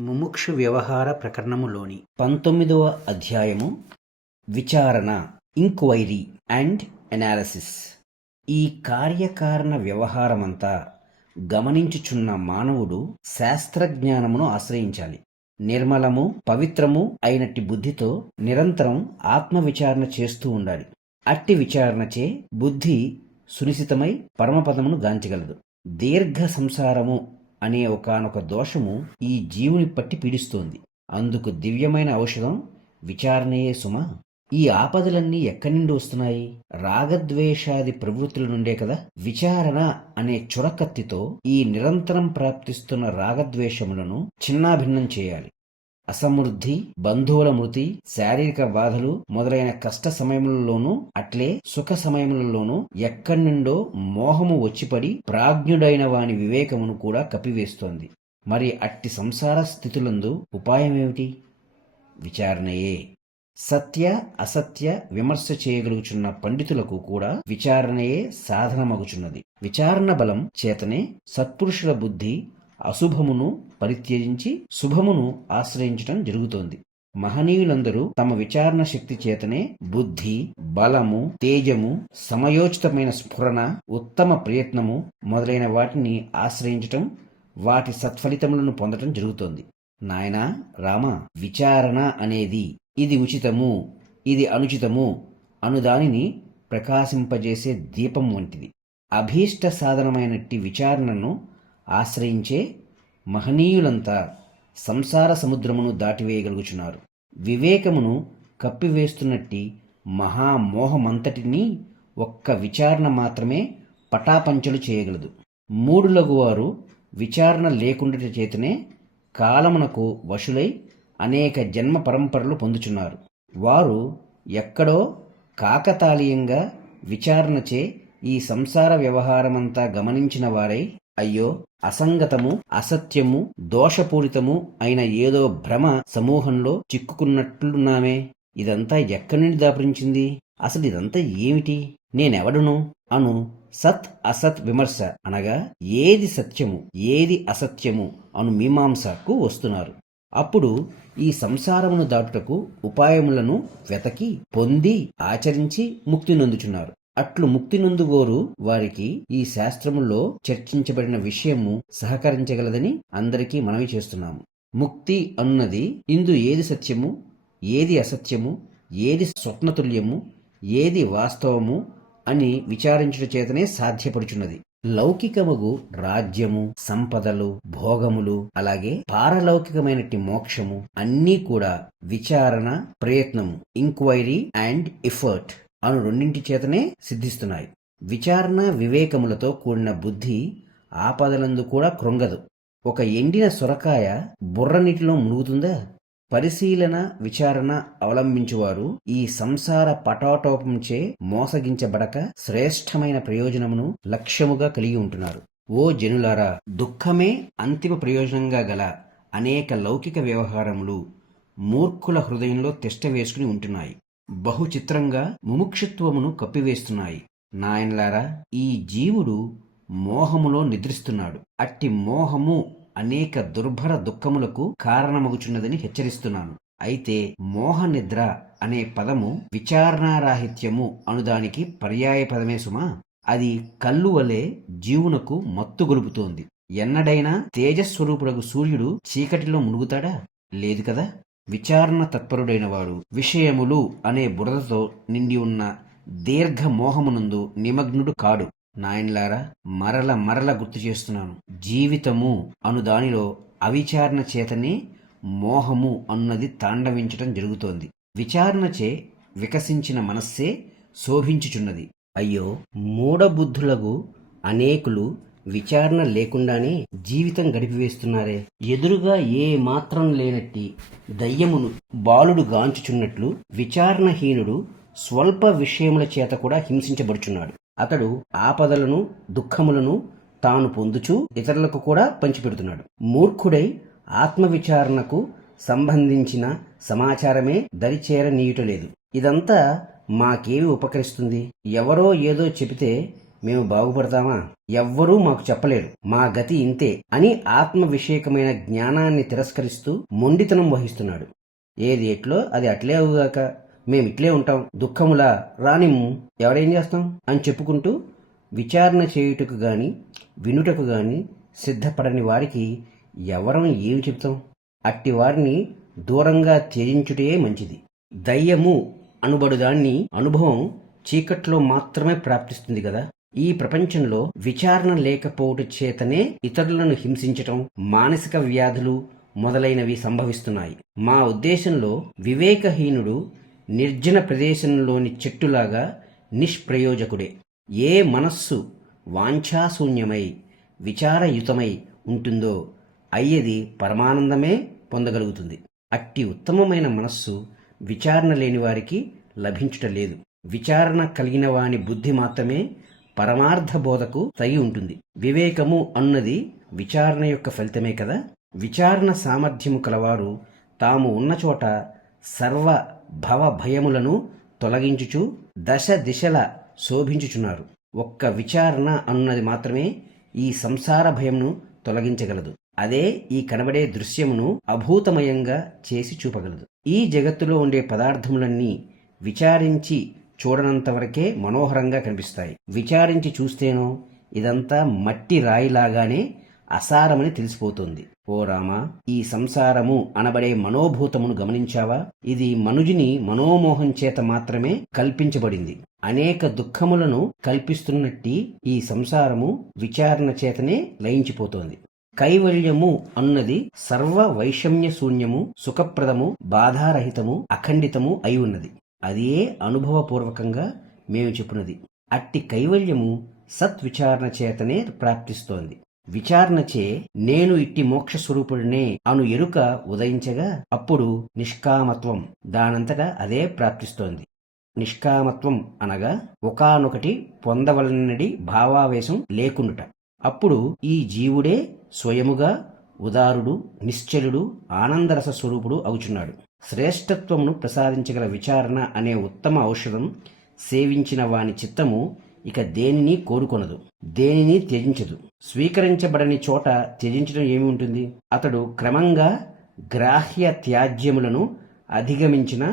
ముముక్షు వ్యవహార ప్రకరణములోని 19వ అధ్యాయము విచారణ, ఇంక్వైరీ అండ్ ఎనాలిసిస్. ఈ కార్యకారణ వ్యవహారమంతా గమనించుచున్న మానవుడు శాస్త్రజ్ఞానమును ఆశ్రయించాలి. నిర్మలము పవిత్రము అయినట్టి బుద్ధితో నిరంతరం ఆత్మవిచారణ చేస్తూ ఉండాలి. అట్టి విచారణచే బుద్ధి సునిశితమై పరమపదమును గాంచగలదు. దీర్ఘ సంసారము అనే ఒకానొక దోషము ఈ జీవుని పట్టి పీడిస్తోంది. అందుకు దివ్యమైన ఔషధం విచారణయే సుమా. ఈ ఆపదలన్నీ ఎక్కడి నుండి వస్తున్నాయి? రాగద్వేషాది ప్రవృత్తుల నుండే కదా. విచారణ అనే చురకత్తితో ఈ నిరంతరం ప్రాప్తిస్తున్న రాగద్వేషములను చిన్నాభిన్నం చేయాలి. అసమృద్ధి, బంధువుల మృతి, శారీరక బాధలు మొదలైన కష్ట సమయములలోనూ అట్లే సుఖ సమయములలోనూ ఎక్కడి నుండో మోహము వచ్చిపడి ప్రాజ్ఞుడైన వాని వివేకమును కూడా కప్పివేస్తోంది. మరి అట్టి సంసార స్థితులందు ఉపాయమేమిటి? విచారణయే. సత్య అసత్య విమర్శ చేయగలుగుచున్న పండితులకు కూడా విచారణయే సాధనమగుచున్నది. విచారణ బలం చేతనే సత్పురుషుల బుద్ధి అశుభమును పరిత్యజించి శుభమును ఆశ్రయించటం జరుగుతోంది. మహనీయులందరూ తమ విచారణ శక్తి చేతనే బుద్ధి, బలము, తేజము, సమయోచితమైన స్ఫురణ, ఉత్తమ ప్రయత్నము మొదలైన వాటిని ఆశ్రయించటం, వాటి సత్ఫలితములను పొందటం జరుగుతోంది. నాయనా రామ, విచారణ అనేది ఇది ఉచితము, ఇది అనుచితము అనుదానిని ప్రకాశింపజేసే దీపం వంటిది. అభీష్ట సాధనమైనట్టి విచారణను ఆశ్రయించే మహనీయులంతా సంసార సముద్రమును దాటివేయగలుగుచున్నారు. వివేకమును కప్పివేస్తున్నట్టి మహామోహమంతటినీ ఒక్క విచారణ మాత్రమే పటాపంచలు చేయగలదు. మూఢులగువారు విచారణ లేకుండట చేతనే కాలమునకు వశులై అనేక జన్మ పరంపరలు పొందుచున్నారు. వారు ఎక్కడో కాకతాళీయంగా విచారణచే ఈ సంసార వ్యవహారమంతా గమనించిన వారై, అయ్యో అసంగతము, అసత్యము, దోషపూరితము అయిన ఏదో భ్రమ సమూహంలో చిక్కుకున్నట్లున్నామే. ఇదంతా ఎక్కడి నుండి దాపురించింది? అసలు ఇదంతా ఏమిటి? నేనెవడును అను సత్ అసత్ విమర్శ అనగా ఏది సత్యము ఏది అసత్యము అను మీమాంసకు వస్తున్నారు. అప్పుడు ఈ సంసారమును దాటుటకు ఉపాయములను వెతకి పొంది ఆచరించి ముక్తి నొందుచున్నారు. అట్లు ముక్తి నొందుగోరు వారికి ఈ శాస్త్రములో చర్చించబడిన విషయము సహకరించగలదని అందరికీ మనవి చేస్తున్నాము. ముక్తి అన్నది ఇందు ఏది సత్యము, ఏది అసత్యము, ఏది స్వప్నతుల్యము, ఏది వాస్తవము అని విచారించుట చేతనే సాధ్యపడుచున్నది. లౌకికముగు రాజ్యము, సంపదలు, భోగములు, అలాగే పారలౌకికమైనట్టి మోక్షము అన్నీ కూడా విచారణ, ప్రయత్నము, ఇంక్వైరీ అండ్ ఎఫర్ట్ అను రెండింటి చేతనే సిద్ధిస్తున్నాయి. విచారణ వివేకములతో కూడిన బుద్ధి ఆపదలందు కూడా కృంగదు. ఒక ఎండిన సొరకాయ బుర్ర నీటిలో మునుగుతుందా? పరిశీలన, విచారణ అవలంబించువారు ఈ సంసార పటాటోపంచే మోసగించబడక శ్రేష్టమైన ప్రయోజనమును లక్ష్యముగా కలిగి ఉంటున్నారు. ఓ జనులారా, దుఃఖమే అంతిమ ప్రయోజనంగా గల అనేక లౌకిక వ్యవహారములు మూర్ఖుల హృదయంలో తిష్ట వేసుకుని ఉంటున్నాయి. బహు చిత్రంగా ముముక్షుత్వమును కప్పివేస్తున్నాయి. నాయనలారా, ఈ జీవుడు మోహములో నిద్రిస్తున్నాడు. అట్టి మోహము అనేక దుర్భర దుఃఖములకు కారణమగుచున్నదని హెచ్చరిస్తున్నాను. అయితే మోహ నిద్ర అనే పదము విచారణారాహిత్యము అనుదానికి పర్యాయ పదమే సుమా. అది కళ్ళు వలె జీవునకు మత్తు గొలుపుతోంది. ఎన్నడైనా తేజస్వరూపుడగు సూర్యుడు చీకటిలో మునుగుతాడా? లేదు కదా. విచారణ తత్పరుడైన వాడు విషయములు అనే బురదతో నిండి ఉన్న దీర్ఘ మోహమునందు నిమగ్నుడు కాడు. నాయన్లారా, మరల మరల గుర్తు చేస్తున్నాను, జీవితము అను దానిలో అవిచారణ చేతనే మోహము అన్నది తాండవించటం జరుగుతోంది. విచారణచే వికసించిన మనస్సే శోభించుచున్నది. అయ్యో, మూఢబుద్ధులకు అనేకులు విచారణ లేకుండానే జీవితం గడిపివేస్తున్నారే. ఎదురుగా ఏ మాత్రం లేనట్టి దయ్యమును బాలుడు గాంచుచున్నట్లు విచారణహీనుడు స్వల్ప విషయముల చేత కూడా హింసించబడుచున్నాడు. అతడు ఆపదలను, దుఃఖములను తాను పొందుచూ ఇతరులకు కూడా పంచిపెడుతున్నాడు. మూర్ఖుడై ఆత్మవిచారణకు సంబంధించిన సమాచారమే దరిచేరనీయుటలేదు. ఇదంతా మాకేమి ఉపకరిస్తుంది? ఎవరో ఏదో చెబితే మేము బాగుపడతామా? ఎవ్వరూ మాకు చెప్పలేరు, మా గతి ఇంతే అని ఆత్మవిషేకమైన జ్ఞానాన్ని తిరస్కరిస్తూ మొండితనం వహిస్తున్నాడు. ఏది ఎట్లో అది అట్లే అవుగాక, మేమిట్లే ఉంటాం, దుఃఖములా రానిమ్ము, ఎవరేం చేస్తాం అని చెప్పుకుంటూ విచారణ చేయుటకు గాని వినుటకు గాని సిద్ధపడని వారికి ఎవరం ఏమి చెప్తాం? అట్టి వారిని దూరంగా త్యజించుటే మంచిది. దయ్యము అనుబడుదాన్ని అనుభవం చీకట్లో మాత్రమే ప్రాప్తిస్తుంది కదా. ఈ ప్రపంచంలో విచారణ లేకపోవట చేతనే ఇతరులను హింసించటం, మానసిక వ్యాధులు మొదలైనవి సంభవిస్తున్నాయి. మా ఉద్దేశంలో వివేకహీనుడు నిర్జన ప్రదేశంలోని చెట్టులాగా నిష్ప్రయోజకుడే. ఏ మనస్సు వాంఛాశూన్యమై విచారయుతమై ఉంటుందో అయ్యది పరమానందమే పొందగలుగుతుంది. అట్టి ఉత్తమమైన మనస్సు విచారణ లేని వారికి లభించుటలేదు. విచారణ కలిగిన వాని బుద్ధి మాత్రమే పరమార్థ బోధకు తగి ఉంటుంది. వివేకము అన్నది విచారణ యొక్క ఫలితమే కదా. విచారణ సామర్థ్యము కలవారు తాము ఉన్న చోట సర్వ భవ భయములను తొలగించుచు దశ దిశల శోభించుచున్నారు. ఒక్క విచారణ అన్నది మాత్రమే ఈ సంసార భయమును తొలగించగలదు. అదే ఈ కనబడే దృశ్యమును అభూతమయంగా చేసి చూపగలదు. ఈ జగత్తులో ఉండే పదార్థములన్నీ విచారించి చూడనంతవరకే మనోహరంగా కనిపిస్తాయి. విచారించి చూస్తేనో ఇదంతా మట్టి రాయిలాగానే అసారమని తెలిసిపోతుంది. ఓ రామా, ఈ సంసారము అనబడే మనోభూతమును గమనించావా? ఇది మనుజుని మనోమోహం చేత మాత్రమే కల్పించబడింది. అనేక దుఃఖములను కల్పిస్తున్నట్టి ఈ సంసారము విచారణ చేతనే లయించిపోతోంది. కైవల్యము అన్నది సర్వ వైషమ్య శూన్యము, సుఖప్రదము, బాధారహితము, అఖండితము అయి ఉన్నది. అదే అనుభవపూర్వకంగా మేము చెప్పున్నది. అట్టి కైవల్యము సత్విచారణ చేతనే ప్రాప్తిస్తోంది. విచారణచే నేను ఇట్టి మోక్ష స్వరూపుడినే అను ఎరుక ఉదయించగా అప్పుడు నిష్కామత్వం దానంతటా అదే ప్రాప్తిస్తోంది. నిష్కామత్వం అనగా ఒకానొకటి పొందవలనడి భావావేశం లేకుండుట. అప్పుడు ఈ జీవుడే స్వయముగా ఉదారుడు, నిశ్చలుడు, ఆనందరస స్వరూపుడు అవుచున్నాడు. శ్రేష్టత్వమును ప్రసాదించగల విచారణ అనే ఉత్తమ ఔషధం సేవించిన వాని చిత్తము ఇక దేనిని కోరుకొనదు, దేనిని త్యజించదు. స్వీకరించబడని చోట త్యజించడం ఏమి ఉంటుంది? అతడు క్రమంగా గ్రాహ్య త్యాజ్యములను అధిగమించిన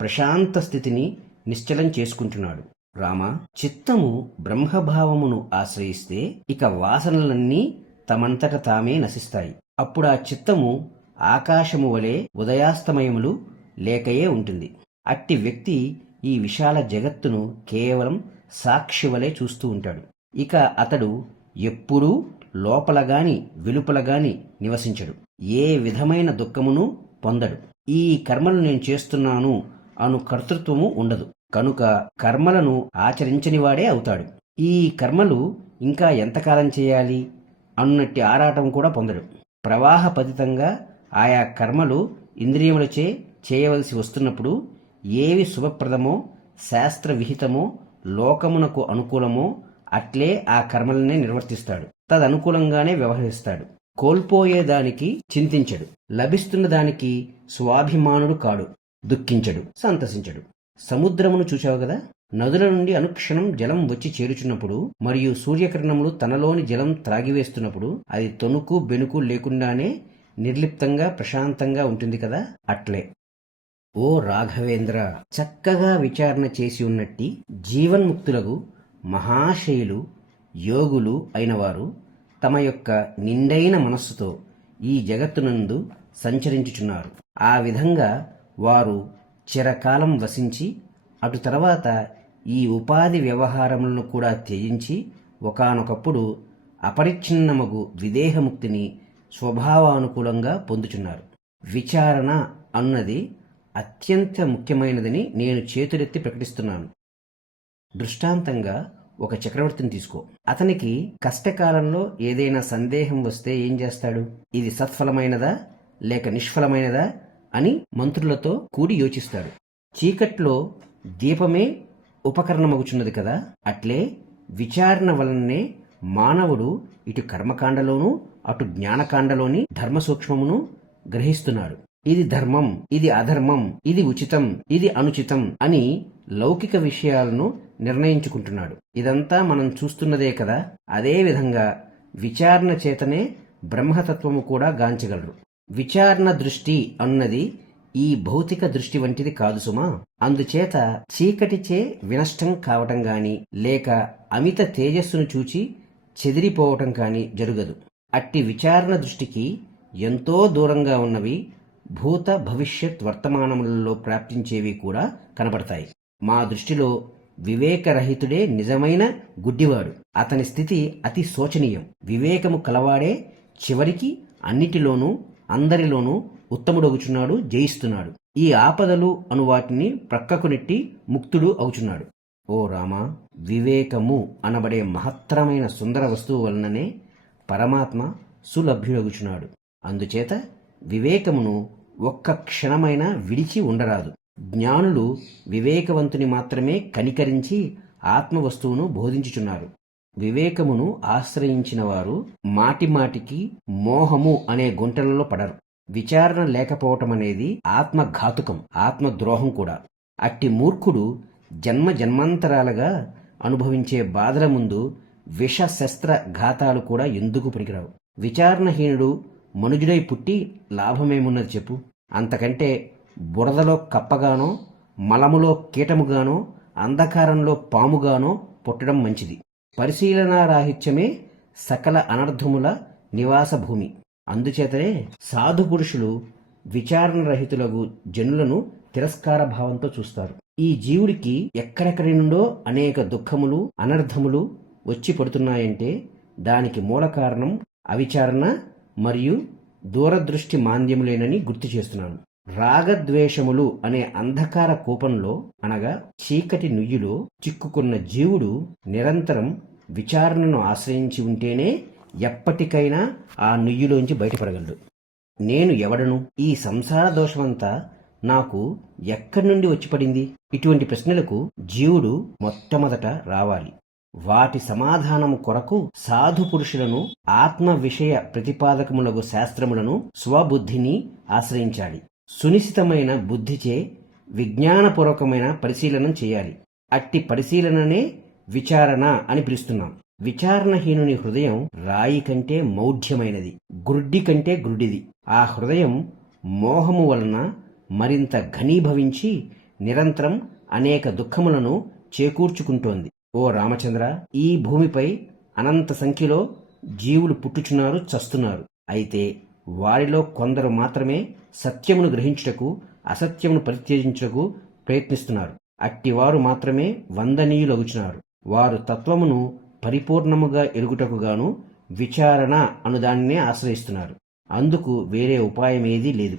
ప్రశాంత స్థితిని నిశ్చలం చేసుకుంటున్నాడు. రామ, చిత్తము బ్రహ్మభావమును ఆశ్రయిస్తే ఇక వాసనలన్నీ తమంతట తామే నశిస్తాయి. అప్పుడు ఆ చిత్తము ఆకాశము వలె ఉదయాస్తమయములు లేకయే ఉంటుంది. అట్టి వ్యక్తి ఈ విశాల జగత్తును కేవలం సాక్షి వలె చూస్తూ ఉంటాడు. ఇక అతడు ఎప్పుడూ లోపలగాని వెలుపలగాని నివసించడు. ఏ విధమైన దుఃఖమును పొందడు. ఈ కర్మలు నేను చేస్తున్నాను అను కర్తృత్వము ఉండదు. కనుక కర్మలను ఆచరించనివాడే అవుతాడు. ఈ కర్మలు ఇంకా ఎంతకాలం చేయాలి అన్నట్టి ఆరాటం కూడా పొందడు. ప్రవాహపతితంగా ఆయా కర్మలు ఇంద్రియములచే చేయవలసి వస్తున్నప్పుడు ఏవి శుభప్రదమో, శాస్త్ర విహితమో, లోకమునకు అనుకూలమో అట్లే ఆ కర్మలనే నిర్వర్తిస్తాడు. తదనుకూలంగానే వ్యవహరిస్తాడు. కోల్పోయేదానికి చింతించడు. లభిస్తున్న దానికి స్వాభిమానుడు కాడు. దుఃఖించడు, సంతసించడు. సముద్రమును చూచావు కదా. నదుల నుండి అనుక్షణం జలం వచ్చి చేరుచున్నప్పుడు మరియు సూర్యకిరణములు తనలోని జలం త్రాగివేస్తున్నప్పుడు అది తొణుకు బెనుకు లేకుండానే నిర్లిప్తంగా ప్రశాంతంగా ఉంటుంది కదా. అట్లే ఓ రాఘవేంద్ర, చక్కగా విచారణ చేసి ఉన్నట్టి జీవన్ముక్తులకు మహాశయులు యోగులు అయినవారు తమ యొక్క నిండైన మనస్సుతో ఈ జగత్తునందు సంచరించుచున్నారు. ఆ విధంగా వారు చిరకాలం వసించి అటు తర్వాత ఈ ఉపాధి వ్యవహారములను కూడా త్యజించి ఒకానొకప్పుడు అపరిచ్ఛిన్నమగు విదేహముక్తిని స్వభావానుకూలంగా పొందుచున్నారు. విచారణ అన్నది అత్యంత ముఖ్యమైనదని నేను చేతులెత్తి ప్రకటిస్తున్నాను. దృష్టాంతంగా ఒక చక్రవర్తిని తీసుకో. అతనికి కష్టకాలంలో ఏదైనా సందేహం వస్తే ఏం చేస్తాడు? ఇది సత్ఫలమైనదా లేక నిష్ఫలమైనదా అని మంత్రులతో కూడి యోచిస్తాడు. చీకట్లో దీపమే ఉపకరణమగుచున్నది కదా. అట్లే విచారణ వలననే మానవుడు ఇటు కర్మకాండలోనూ అటు జ్ఞానకాండలోని ధర్మ సూక్ష్మమును గ్రహిస్తున్నాడు. ఇది ధర్మం, ఇది అధర్మం, ఇది ఉచితం, ఇది అనుచితం అని లౌకిక విషయాలను నిర్ణయించుకుంటున్నాడు. ఇదంతా మనం చూస్తున్నదే కదా. అదే విధంగా విచారణ చేతనే బ్రహ్మతత్వము కూడా గాంచగలరు. విచారణ దృష్టి అన్నది ఈ భౌతిక దృష్టి వంటిది కాదు సుమా. అందుచేత చీకటిచే వినష్టం కావటం గాని లేక అమిత తేజస్సును చూచి చెదిరిపోవటం కాని జరుగదు. అట్టి విచారణ దృష్టికి ఎంతో దూరంగా ఉన్నవి భూత భవిష్యత్ వర్తమానములలో ప్రాప్తించేవి కూడా కనబడతాయి. మా దృష్టిలో వివేకరహితుడే నిజమైన గుడ్డివాడు. అతని స్థితి అతి శోచనీయం. వివేకము కలవాడే చివరికి అన్నిటిలోనూ అందరిలోనూ ఉత్తముడగుచున్నాడు, జయిస్తున్నాడు. ఈ ఆపదలు అను వాటిని ప్రక్కకు నెట్టి ముక్తుడు అవుచున్నాడు. ఓ రామా, వివేకము అనబడే మహత్తరమైన సుందర వస్తువు వలననే పరమాత్మ సులభ్యుడగుచున్నాడు. అందుచేత వివేకమును ఒక్క క్షణమైనా విడిచి ఉండరాదు. జ్ఞానులు వివేకవంతుని మాత్రమే కనికరించి ఆత్మవస్తువును బోధించుచున్నారు. వివేకమును ఆశ్రయించిన వారు మాటిమాటికి మోహము అనే గుంటలలో పడరు. విచారణ లేకపోవటమనేది ఆత్మఘాతుకం, ఆత్మద్రోహం కూడా. అట్టి మూర్ఖుడు జన్మ జన్మాంతరాలుగా అనుభవించే బాధల ముందు విష శస్త్ర ఘాతాలు కూడా ఎందుకు పనికిరావు. విచారణహీనుడు మనుజుడై పుట్టి లాభమేమున్నది చెప్పు. అంతకంటే బురదలో కప్పగానో మలములో కీటముగానో అంధకారంలో పాముగానో పుట్టడం మంచిది. పరిశీలనారాహిత్యమే సకల అనర్థముల నివాస భూమి. అందుచేతనే సాధు పురుషులు విచారణరహితులకు జనులను తిరస్కార భావంతో చూస్తారు. ఈ జీవుడికి ఎక్కడెక్కడి నుండో అనేక దుఃఖములు అనర్థములు వచ్చి పడుతున్నాయంటే దానికి మూల కారణం అవిచారణ మరియు దూరదృష్టి మాంద్యములేనని గుర్తు చేస్తున్నాను. రాగద్వేషములు అనే అంధకార కూపంలో అనగా చీకటి నుయ్యిలో చిక్కుకున్న జీవుడు నిరంతరం విచారణను ఆశ్రయించి ఉంటేనే ఎప్పటికైనా ఆ నుయ్యిలోంచి బయటపడగలడు. నేను ఎవడను? ఈ సంసార దోషమంతా నాకు ఎక్కడి నుండి వచ్చి పడింది? ఇటువంటి ప్రశ్నలకు జీవుడు మొట్టమొదట రావాలి. వాటి సమాధానము కొరకు సాధు పురుషులను, ఆత్మ విషయ ప్రతిపాదకములకు శాస్త్రములను, స్వబుద్ధిని ఆశ్రయించాలి. సునిశ్చితమైన బుద్ధిచే విజ్ఞానపూర్వకమైన పరిశీలనం చేయాలి. అట్టి పరిశీలననే విచారణ అని పిలుస్తున్నాం. విచారణహీనుని హృదయం రాయి కంటే మౌఢ్యమైనది, గుడ్డి కంటే గుడ్డిది. ఆ హృదయం మోహము వలన మరింత ఘనీభవించి నిరంతరం అనేక దుఃఖములను చేకూర్చుకుంటోంది. ఓ రామచంద్ర, ఈ భూమిపై అనంత సంఖ్యలో జీవులు పుట్టుచున్నారు, చస్తున్నారు. అయితే వారిలో కొందరు మాత్రమే సత్యమును గ్రహించుటకు, అసత్యమును పరిత్యజించుటకు ప్రయత్నిస్తున్నారు. అట్టివారు మాత్రమే వందనీయులగుచున్నారు. వారు తత్వమును పరిపూర్ణముగా ఎరుగుటకు గాను విచారణ అనుదాన్నే ఆశ్రయిస్తున్నారు. అందుకు వేరే ఉపాయమేదీ లేదు.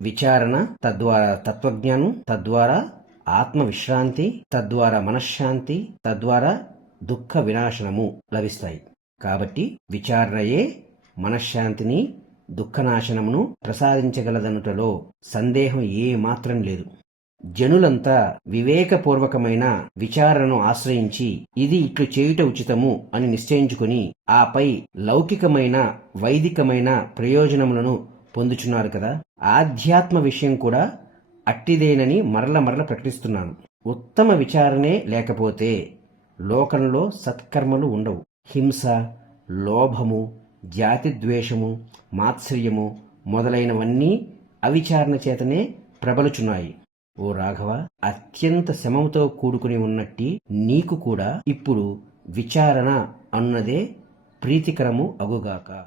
విచారణ, తద్వారా తత్వజ్ఞానం, తద్వారా ఆత్మవిశ్రాంతి, తద్వారా మనశ్శాంతి, తద్వారా దుఃఖ వినాశనము లభిస్తాయి. కాబట్టి విచారణయే మనశ్శాంతిని, దుఃఖనాశనమును ప్రసాదించగలదనుటలో సందేహం ఏమాత్రం లేదు. జనులంతా వివేకపూర్వకమైన విచారణను ఆశ్రయించి ఇది ఇట్లు చేయుట ఉచితము అని నిశ్చయించుకుని ఆపై లౌకికమైన వైదికమైన ప్రయోజనములను పొందుచున్నారు కదా. ఆధ్యాత్మ విషయం కూడా అట్టిదేనని మరల ప్రకటిస్తున్నాను. ఉత్తమ విచారణే లేకపోతే లోకంలో సత్కర్మలు ఉండవు. హింస, లోభము, జాతిద్వేషము, మాత్సర్యము మొదలైనవన్నీ అవిచారణ చేతనే ప్రబలుచున్నాయి. ఓ రాఘవ, అత్యంత శ్రమముతో కూడుకుని ఉన్నట్టి నీకు కూడా ఇప్పుడు విచారణ అన్నదే ప్రీతికరము అగుగాక.